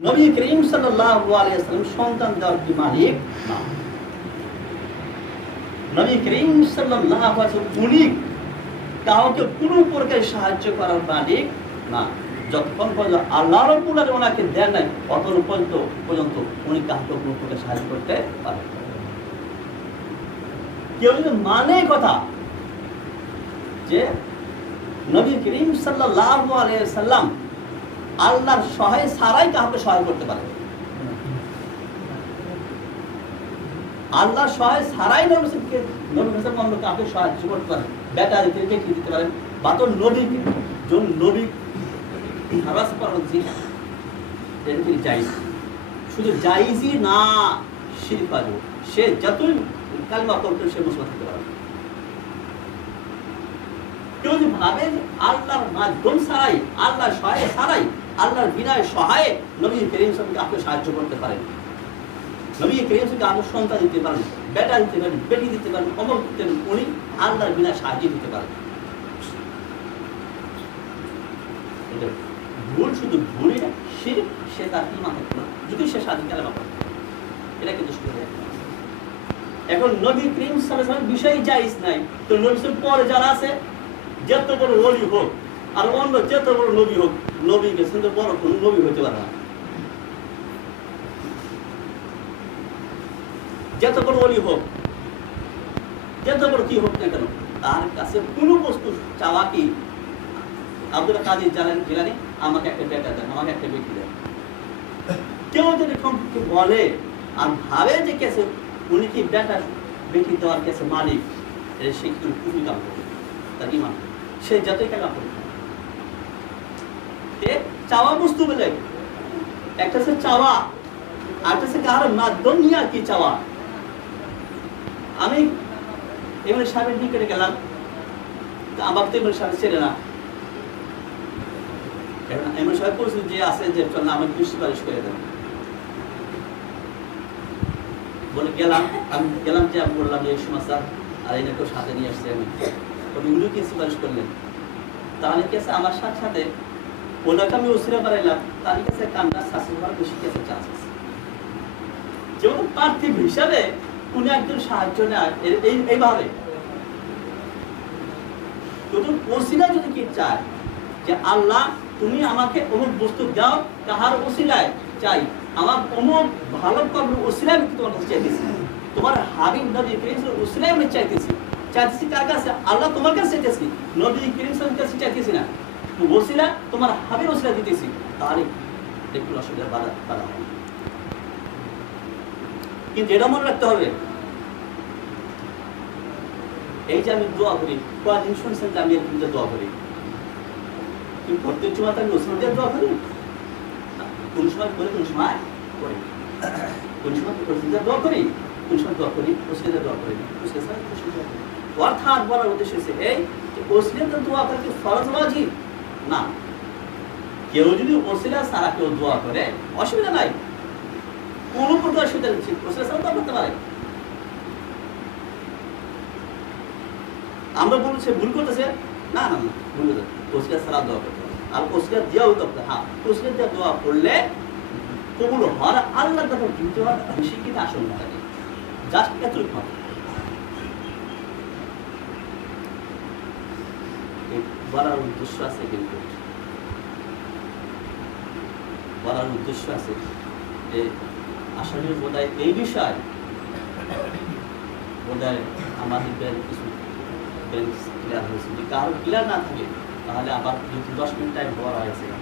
নবী করিম সাল্লাম সন্তান দেওয়ার কি মালিক? না। নবী করিম উনি কাউকে কোনো প্রকার সাহায্য করার মালিক না। যতক্ষণ পর্যন্ত আল্লাহ রব্বুল ওনাকে দেন নাই অতক্ষণ পর্যন্ত পর্যন্ত উনি কাউকে প্রকার সাহায্য করতে পারেন। কেউ যদি মানে কথা যে নবী করিম আলাইহি সাল্লাম আল্লাহর সহায় ছাড়াই কাউকে সহায় করতে পারে। আল্লাহর সহায় ছাড়াই নবী সাল্লামকে নবী অন্য কাউকে সাহায্য করতে পারে। বেটা দিতে দেখে দিতে পারেন? বা তো নবী জন নবী হারাস করার জিনা। এটা তিনি জাইজ শুধু জাইজই না পারব সে যতই কালমা করতে সে মুসলমান হতে পারবে কেউ যদি ভাবে আল্লাহর মাধ্যম ছাড়াই, আল্লাহর সহায় ছাড়াই আল্লাহর বিনায় সহায়ে নবী করিম সাহেবকে আপনি সাহায্য করতে পারেন। নবী করিম সাহেবকে আপনার সন্তান দিতে পারেন, বেটা দিতে পারেন, বেটি দিতে পারেন, অমর দিতে পারেন, উনি আল্লাহর বিনায় সাহায্য দিতে পারেন। ভুল, শুধু না শিরক, সে তার ইমান হতো না। যদি সে স্বাধীন কালামা করে এটা কিন্তু গেল। এখন নবী করিম আলাইহি বিষয় জায়েজ নাই। তো নবী পরে যারা আছে যত বড় ওলি হোক আর অন্য যত বড় নবী হোক, নবীকে শুনতে বড় কোন নবী হতে পারে না। যত বড় ওলি হোক যত বড় কি হোক না কেন, তার কাছে কোনো বস্তু চাওয়া কি? আব্দুল কাদের জানেন জিলানি, আমাকে একটা বেটা দেন, আমাকে একটা বেটি দেন। কেউ যদি সম্পর্কে বলে আর ভাবে যে কেসে উনি কি বেটা বেটি দেওয়ার কেসে মালিক সে কিন্তু খুবই কাম করবে? তার ইমান সে যতই টাকা করবে চাওয়া বস্তু বলে? একটা সে চাওয়া আর সে কারও? মাধ্যম নিয়ে কি চাওয়া? আমি এমনি সাহেবের নিকটে গেলাম। আমার তো সাহেব ছেড়ে না। এমন যে আছে যে চল না সুপারিশ করে দেন। বলে গেলাম, আমি গেলাম যে আমি বললাম যে স্যার, আর এই কেউ সাথে নিয়ে আসছে আমি। উনি কি সুপারিশ করলেন? তাহলে কি আছে, আমার সাথে সাথে ওনাকে আমি বাড়াইলাম তার কাছে কান্না কাছে চান্স যেমন পার্থিব হিসাবে উনি একজন সাহায্য নেয় এই- এই এইভাবে। ওসিলা যদি কি চায় যে, আল্লাহ, তুমি আমাকে অমুক বস্তু দাও, তাহার ওসিলায় চাই। আমার অমুক ভালো কর্ম ওসিলায় আমি তোমার কাছে চাইতেছি। তোমার হাবিব নবী করিম ওসিলায় আমি চাইতেছি। চাইতেছি কার কাছে? আল্লাহ তোমার কাছে চাইতেছি। নবী করিম কাছে চাইতেছি না। ওসিলা, তোমার হাবিব ওসিলা দিতেছি। তাহলে একটু অসুবিধা বাধা বাধা হবে কিন্তু এটা মনে রাখতে হবে, এই যে আমি দোয়া করি কয়েকদিন শুনছেন যে আমি এরকম যে দোয়া করি। কিন্তু প্রত্যেক সময় আমি ওসমান দিয়ে দোয়া করি? কোন সময় করি, কোন সময় করি কোন সময় ওসমান দিয়ে করি, কোন সময় দোয়া করি ওসমান দিয়ে করি ওসমান ওসমান। অর্থাৎ বলার উদ্দেশ্য হচ্ছে এই ওসিলে দোয়া করে কি ফরজ, ওয়াজিব? না। কেউ যদি ওসিলা সারা কেউ দোয়া করে, অসুবিধা নাই। কোনো প্রকার অসুবিধা নেই। ওসিলা সারা দোয়া করতে পারে। আমরা বলছি, ভুল করতেছে? না না না, ভুল করতে ওসিলা সারা দোয়া করতে আর ওসিলা দেওয়াও করতে হ্যাঁ ওসিলা দিয়ে দোয়া করলে কবুল হওয়ার আল্লাহ তখন কিন্তু হওয়ার বেশি কিন্তু আসন্ন থাকে জাস্ট এতটুকু হবে এই বলার উদ্দেশ্য আছে কিন্তু। বলার উদ্দেশ্য আছে যে আসলে বোধ এই বিষয় বোধ আমাদের কিছু ক্লিয়ার হয়েছে। যদি কারও ক্লিয়ার না থাকে, তাহলে আবার যদি দশ মিনিট টাইম হওয়ার হয়েছে